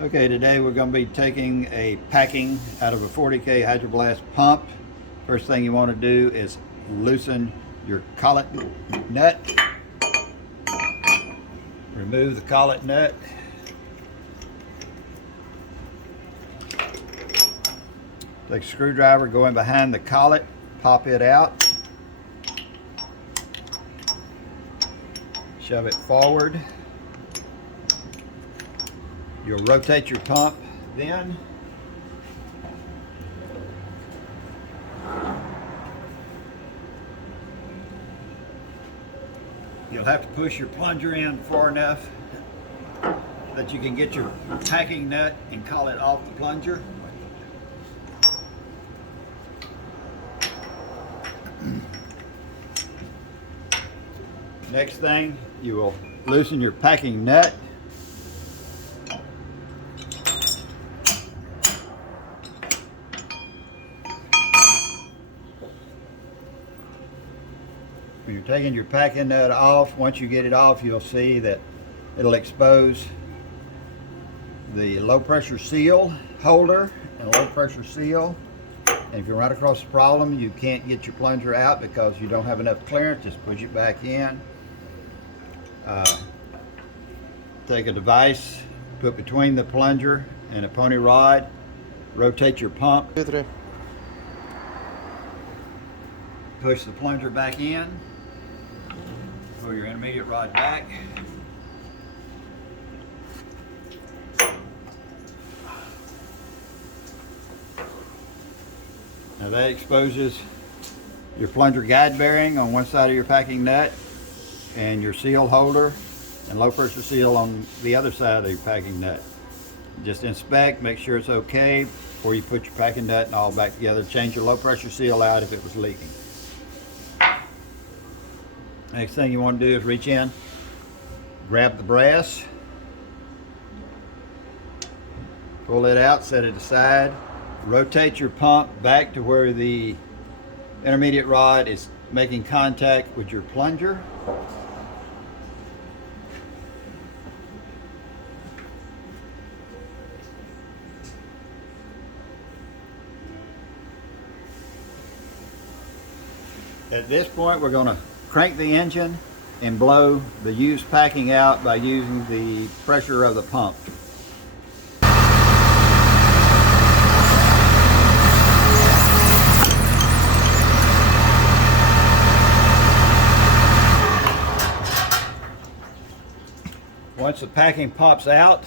Okay, today we're going to be taking a packing out of a 40K Hydrablast pump. First thing you want to do is loosen your collet nut. Remove the collet nut. Take a screwdriver, go in behind the collet, pop it out. Shove it forward. You'll rotate your pump then. You'll have to push your plunger in far enough that you can get your packing nut and collet off the plunger. Next thing, you will loosen your packing nut. When you're taking your packing nut off, once you get it off, you'll see that it'll expose the low pressure seal holder and low pressure seal. And if you run across a problem, you can't get your plunger out because you don't have enough clearance, just push it back in. Take a device, put between the plunger and a pony rod, rotate your pump. Push the plunger back in. Pull your intermediate rod back. Now that exposes your plunger guide bearing on one side of your packing nut and your seal holder and low pressure seal on the other side of your packing nut. Just inspect, make sure it's okay before you put your packing nut and all back together. Change your low pressure seal out if it was leaking. Next thing you want to do is reach in, grab the brass, pull it out, set it aside, rotate your pump back to where the intermediate rod is making contact with your plunger. At this point, we're going to crank the engine and blow the used packing out by using the pressure of the pump. Once the packing pops out,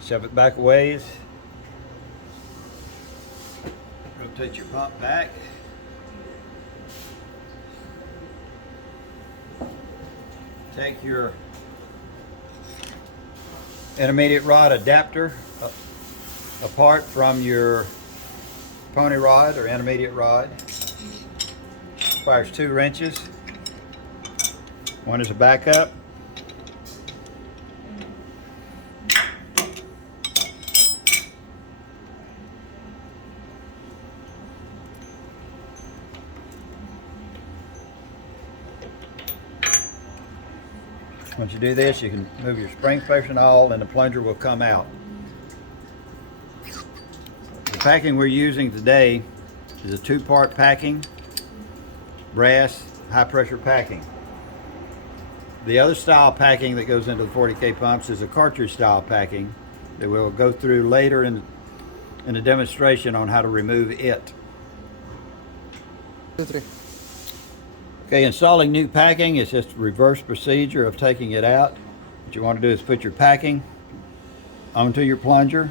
shove it back a ways, rotate your pump back. Take your intermediate rod adapter apart from your pony rod or intermediate rod. Requires 2 wrenches. One is a backup. Once you do this, you can move your spring fixing all and the plunger will come out. The packing we're using today is a 2-part packing, brass, high pressure packing. The other style packing that goes into the 40K pumps is a cartridge style packing that we'll go through later in a demonstration on how to remove it. Okay, installing new packing is just a reverse procedure of taking it out. What you want to do is put your packing onto your plunger.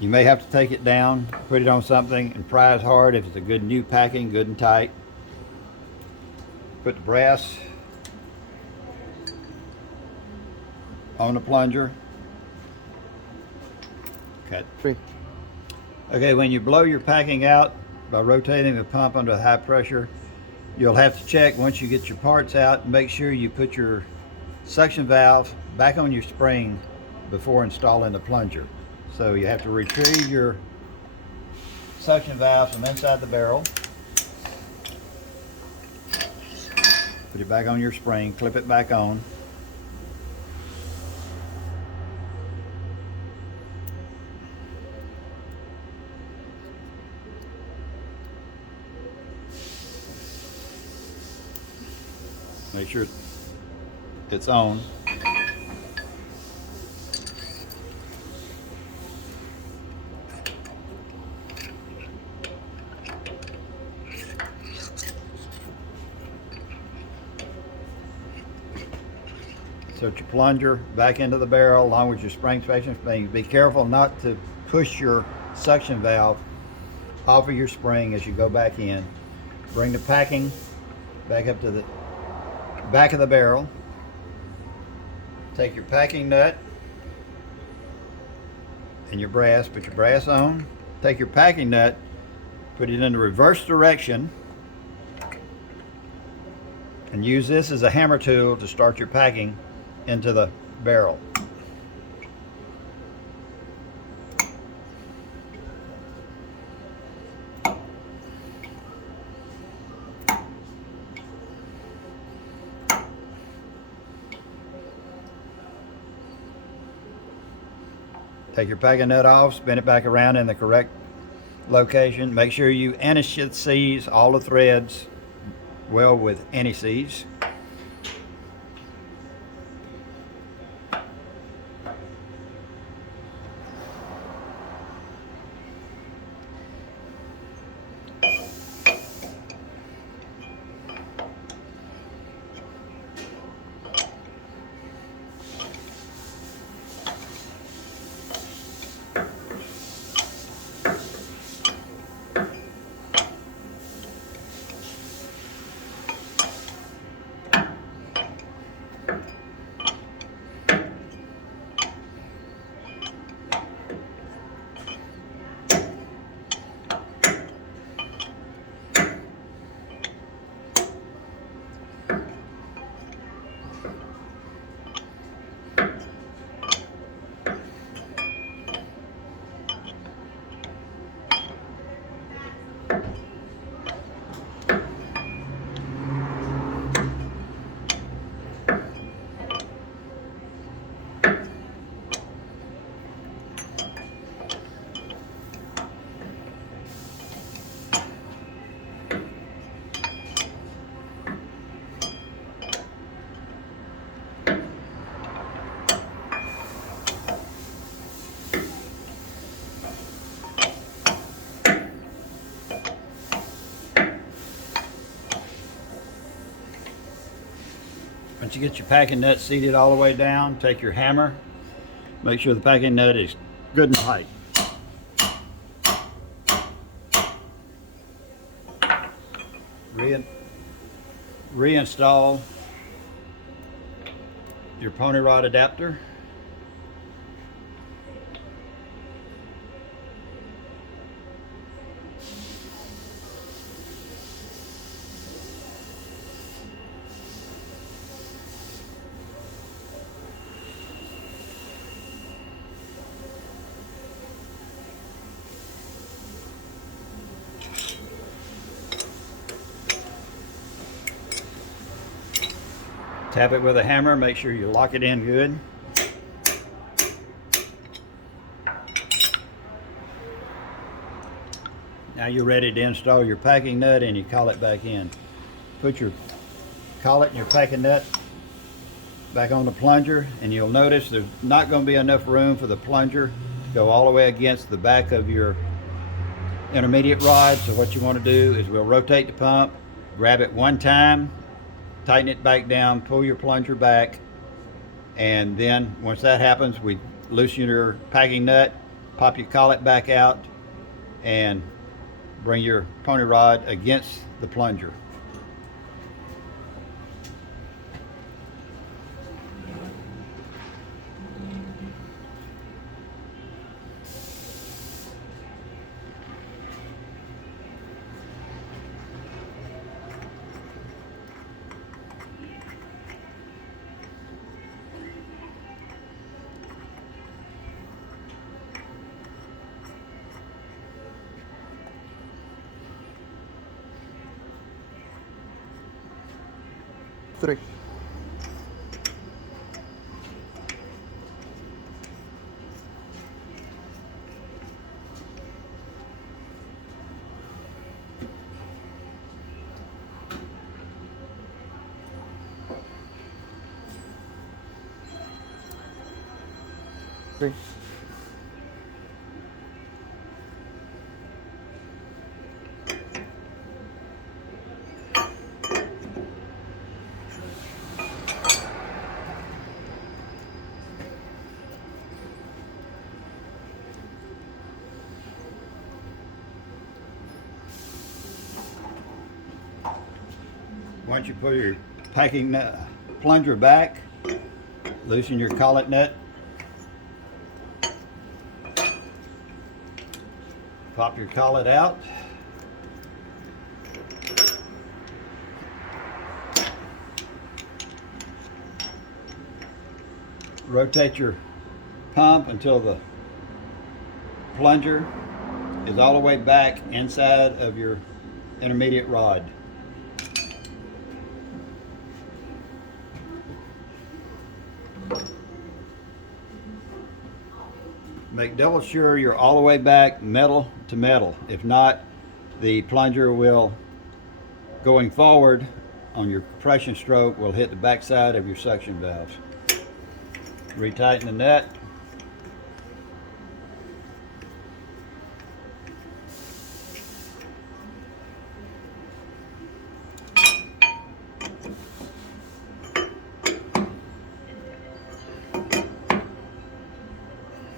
You may have to take it down, put it on something and prise hard if it's a good new packing, good and tight. Put the brass on the plunger. Cut. Okay, when you blow your packing out by rotating the pump under high pressure, you'll have to check once you get your parts out and make sure you put your suction valve back on your spring before installing the plunger. So you have to retrieve your suction valve from inside the barrel, put it back on your spring, clip it back on. Make sure it's on. So your plunger back into the barrel along with your spring suspension. Be careful not to push your suction valve off of your spring as you go back in. Bring the packing back up to the back of the barrel. Take your packing nut and your brass, put your brass on. Take your packing nut, put it in the reverse direction, and use this as a hammer tool to start your packing into the barrel. Take your packing nut off, spin it back around in the correct location. Make sure you anti-seize all the threads well with anti-seize. Once you get your packing nut seated all the way down, take your hammer, make sure the packing nut is good and tight. Reinstall your pony rod adapter. Tap it with a hammer, make sure you lock it in good. Now you're ready to install your packing nut and you collet back in. Put your collet and your packing nut back on the plunger, and you'll notice there's not going to be enough room for the plunger to go all the way against the back of your intermediate rod. So what you want to do is we'll rotate the pump, grab it one time, tighten it back down, pull your plunger back, and then once that happens, we loosen your packing nut, pop your collet back out, and bring your pony rod against the plunger. Three. Three. Once you put your packing plunger back, loosen your collet nut. Pop your collet out. Rotate your pump until the plunger is all the way back inside of your intermediate rod. Make double sure you're all the way back metal to metal. If not, the plunger will, going forward on your compression stroke, will hit the backside of your suction valves. Retighten the nut.